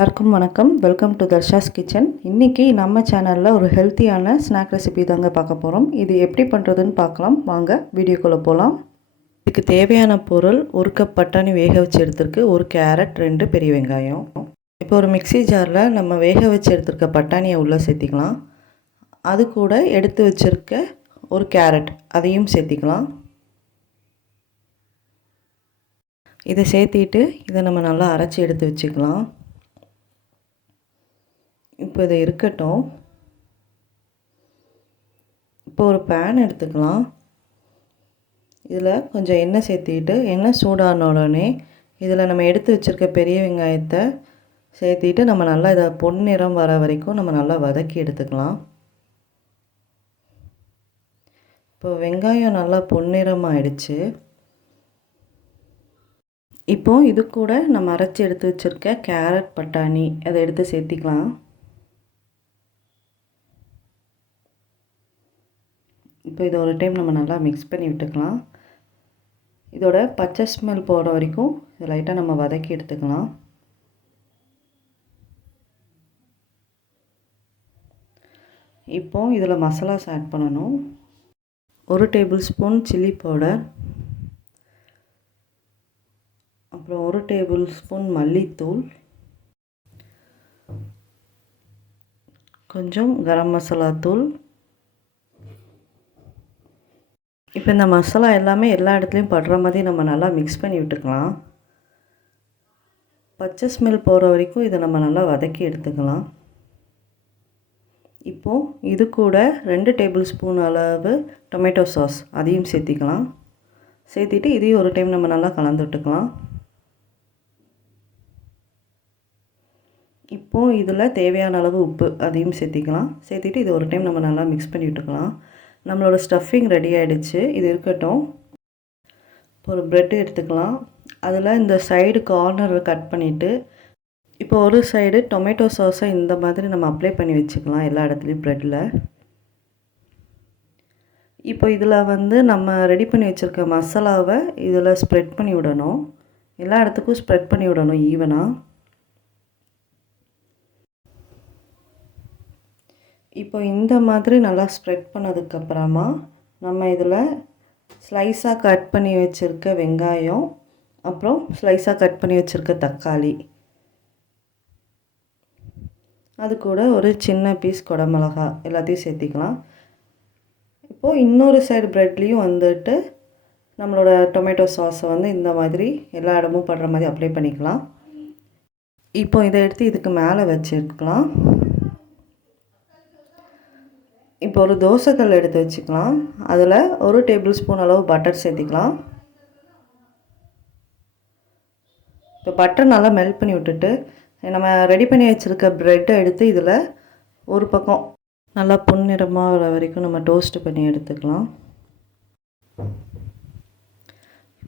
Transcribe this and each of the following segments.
எல்லாருக்கும் வணக்கம். Welcome to Darsha's kitchen. இன்றைக்கி நம்ம சேனலில் ஒரு ஹெல்த்தியான ஸ்நாக் ரெசிபி தாங்க பார்க்க போகிறோம். இது எப்படி பண்ணுறதுன்னு பார்க்கலாம். வாங்க வீடியோக்குள்ளே போகலாம். இதுக்கு தேவையான பொருள்: 1 கப் பட்டாணி வேக வச்சு எடுத்துருக்கு, 1 கேரட், 2 பெரிய வெங்காயம். இப்போ ஒரு மிக்ஸி ஜாரில் நம்ம வேக வச்சு எடுத்துருக்க பட்டாணியை உள்ளே சேர்த்திக்கலாம். அது கூட எடுத்து வச்சுருக்க 1 கேரட் அதையும் சேர்த்திக்கலாம். இதை சேர்த்திட்டு இதை நம்ம நல்லா அரைச்சி எடுத்து வச்சுக்கலாம். இப்போ இது இருக்கட்டும். இப்போ ஒரு பேன் எடுத்துக்கலாம். இதில் கொஞ்சம் எண்ணெய் சேர்த்திட்டு, எண்ணெய் சூடான உடனே இதில் நம்ம எடுத்து வச்சுருக்க பெரிய வெங்காயத்தை சேர்த்திட்டு நம்ம நல்லா இதை பொன்னிறம் வர வரைக்கும் நம்ம நல்லா வதக்கி எடுத்துக்கலாம். இப்போ வெங்காயம் நல்லா பொன்னிறம் ஆயிடுச்சு. இப்போ இது கூட நம்ம அரைச்சி எடுத்து வச்சுருக்க கேரட், பட்டாணி அதை எடுத்து சேர்த்திக்கலாம். இப்போ இதை ஒரு டைம் நம்ம நல்லா மிக்ஸ் பண்ணி விட்டுக்கலாம். இதோட பச்சை ஸ்மெல் போகிற வரைக்கும் இதை லைட்டாக நம்ம வதக்கி எடுத்துக்கலாம். இப்போ இதில் மசாலாஸ் ஆட் பண்ணணும். 1 டேபிள் ஸ்பூன் சில்லி பவுடர், அப்புறம் 1 டேபிள் ஸ்பூன் மல்லித்தூள், கொஞ்சம் கரம் மசாலா தூள். இப்போ இந்த மசாலா எல்லாமே எல்லா இடத்துலையும் படுற மாதிரி நம்ம நல்லா மிக்ஸ் பண்ணி விட்டுக்கலாம். பச்சை ஸ்மெல் போகிற வரைக்கும் இதை நம்ம நல்லா வதக்கி எடுத்துக்கலாம். இப்போது இது கூட 2 டேபிள் ஸ்பூன் அளவு டொமேட்டோ சாஸ் அதையும் சேர்த்திக்கலாம். சேர்த்திட்டு இதையும் ஒரு டைம் நம்ம நல்லா கலந்து விட்டுக்கலாம். இப்போது இதில் தேவையான அளவு உப்பு அதையும் சேர்த்திக்கலாம். சேர்த்திட்டு இதை ஒரு டைம் நம்ம நல்லா மிக்ஸ் பண்ணி விட்டுக்கலாம். நம்மளோட ஸ்டஃபிங் ரெடி ஆகிடுச்சு. இது இருக்கட்டும். இப்போ ஒரு ப்ரெட்டு எடுத்துக்கலாம். அதில் இந்த சைடு கார்னர் கட் பண்ணிவிட்டு, இப்போ ஒரு சைடு டொமேட்டோ சாஸை இந்த மாதிரி நம்ம அப்ளை பண்ணி வச்சுக்கலாம் எல்லா இடத்துலையும் ப்ரெட்டில். இப்போ இதில் நம்ம ரெடி பண்ணி வச்சுருக்க மசாலாவை இதில் ஸ்ப்ரெட் பண்ணி விடணும். எல்லா இடத்துக்கும் ஸ்ப்ரெட் பண்ணி விடணும் ஈவனாக. இப்போ இந்த மாதிரி நல்லா ஸ்ப்ரெட் பண்ணதுக்கப்புறமா நம்ம இதில் ஸ்லைஸாக கட் பண்ணி வச்சுருக்க வெங்காயம், அப்புறம் ஸ்லைஸாக கட் பண்ணி வச்சுருக்க தக்காளி, அது கூட ஒரு சின்ன பீஸ் குடமிளகா எல்லாத்தையும் சேர்த்திக்கலாம். இப்போது இன்னொரு சைடு ப்ரெட்லேயும் நம்மளோட டொமேட்டோ சாஸை இந்த மாதிரி எல்லா இடமும் படுற மாதிரி அப்ளை பண்ணிக்கலாம். இப்போ இதை எடுத்து இதுக்கு மேலே வச்சுருக்கலாம். இப்போ ஒரு தோசைக்கல் எடுத்து வச்சுக்கலாம். அதில் 1 டேபிள் ஸ்பூன் அளவு பட்டர் சேர்த்திக்கலாம். இப்போ பட்டர் நல்லா மெல்ட் பண்ணி விட்டுட்டு நம்ம ரெடி பண்ணி வச்சுருக்க ப்ரெட்டை எடுத்து இதில் ஒரு பக்கம் நல்லா பொன்னிறமாக வர வரைக்கும் நம்ம டோஸ்ட் பண்ணி எடுத்துக்கலாம்.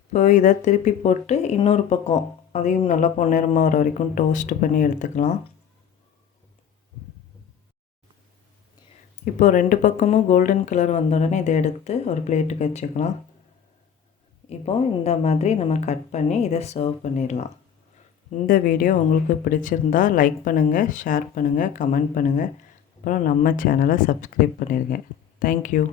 இப்போ இதை திருப்பி போட்டு இன்னொரு பக்கம் அதையும் நல்லா பொன்னிறமாக வர வரைக்கும் டோஸ்ட் பண்ணி எடுத்துக்கலாம். இப்போது 2 பக்கமும் கோல்டன் கலர் வந்த உடனே இதை எடுத்து ஒரு பிளேட்டுக்கு வச்சுக்கலாம். இப்போது இந்த மாதிரி நம்ம கட் பண்ணி இதை சர்வ் பண்ணிடலாம். இந்த வீடியோ உங்களுக்கு பிடிச்சிருந்தா லைக் பண்ணுங்கள், ஷேர் பண்ணுங்கள், கமெண்ட் பண்ணுங்கள். அப்புறம் நம்ம சேனலை சப்ஸ்கிரைப் பண்ணிடுங்க. தேங்க்யூ.